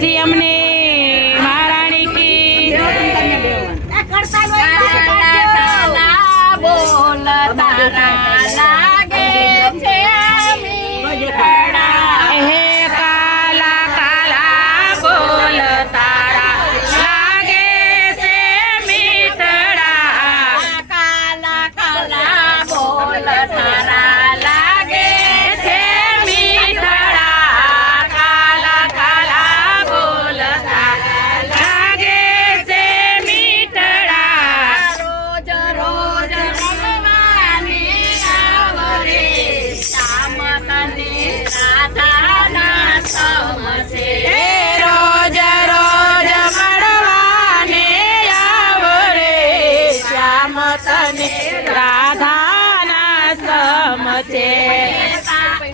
CM ने महारानी की बोल तारा लागे छे मीठड़ा हे काला काला बोल तारा लागे छे मीठड़ा काला काला बोल तारा लागे छे मीठड़ा काला काला बोल तारा लागे छे मीठड़ा रोज रोज रमवानी आवरे श्याम तने राधाना समसे रोज रोज મળવાને આવરે શ્યામ તને રાધાના સમસે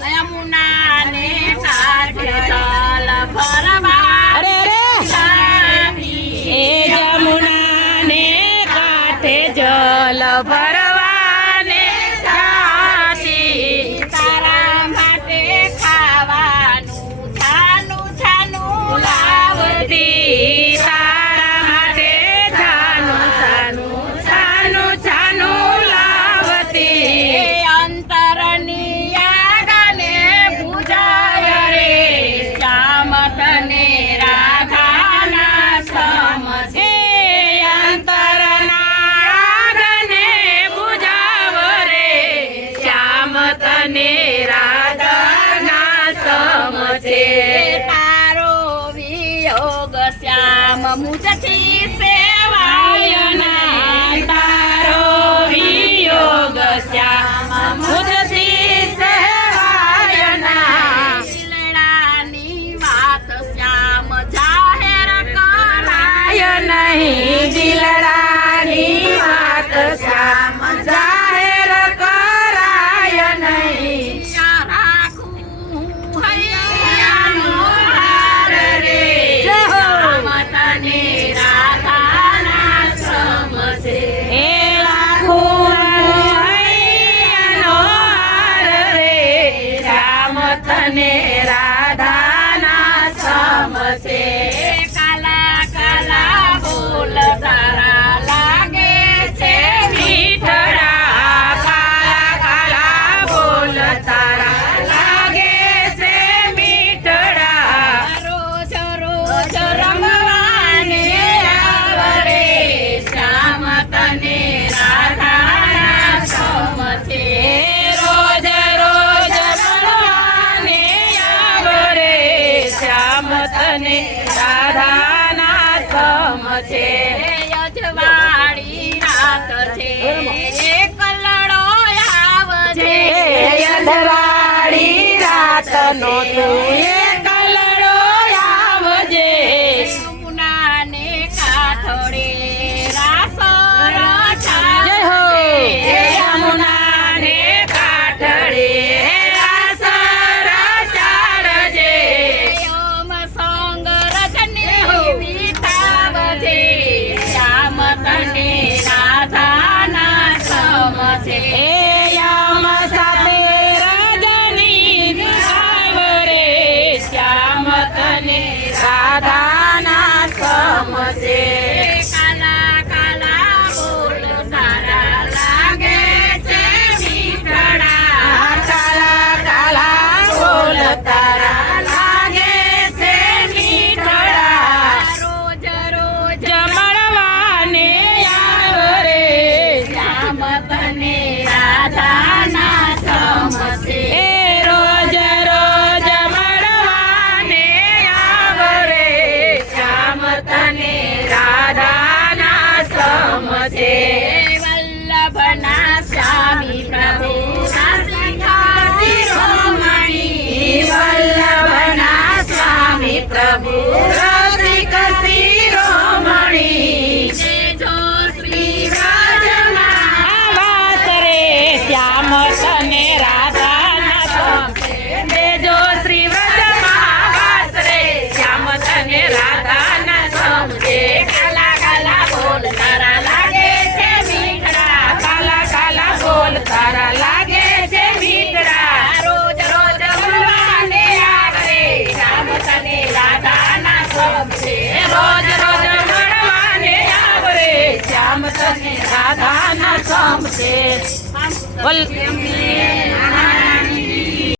યમુનાને કાંઠે ચાલ ફરવા અરે રે એ યમુનાને કાંઠે જલ ભરવાને જાતી તારા માટે ખાવાનું છાનું છાનું લાવતી તારા માટે છાનું છાનું છાનું છાનું લાવતી અંતરની આગને પૂજાય રે શ્યામ તને રાધાના સમસે અંતરના આગને પૂજાવ રે શ્યામ તને રાધાના સમસે તારો વિયોગ શ્યામ મુજથી સેવાય નહીં તારો વિયોગ શ્યામ મુજથી સેવાય નહીં દિલડાની વાત શ્યામ જાહેર કરાય નહીં દિલડાની વાત શ્યામ જાહેર કરાય નહીં રાખું હૈયાનો હાર રે શ્યામ તને રાધાના સમસે એ રાખું હૈયાનો હાર રે શ્યામ તને રાધાના સમસે કાલા કાલા બોલ તારા લાગે છે મીઠડા કાલા કાલા બોલ તારા લાગે છે મીઠડા રોજ રોજ રમવાને આવરે શ્યામ તને રાધાના સમસે રોજ રોજ રમવાને આવરે શ્યામ તને રાધાના સમસે યજવાળી રાત છે કલડો આવજે યજવાળી રાત નો તું કલડો આવજે યમુનાને કાંઠે રાસ રચાજે હો યમુનાને કાંઠે રાસ રચાડજે ઓમ સંગ રજની વિતાવજે શ્યામ તને રાધાના સમસે યમ સાથે રજની વિતાવ રે સમશે વલ અમને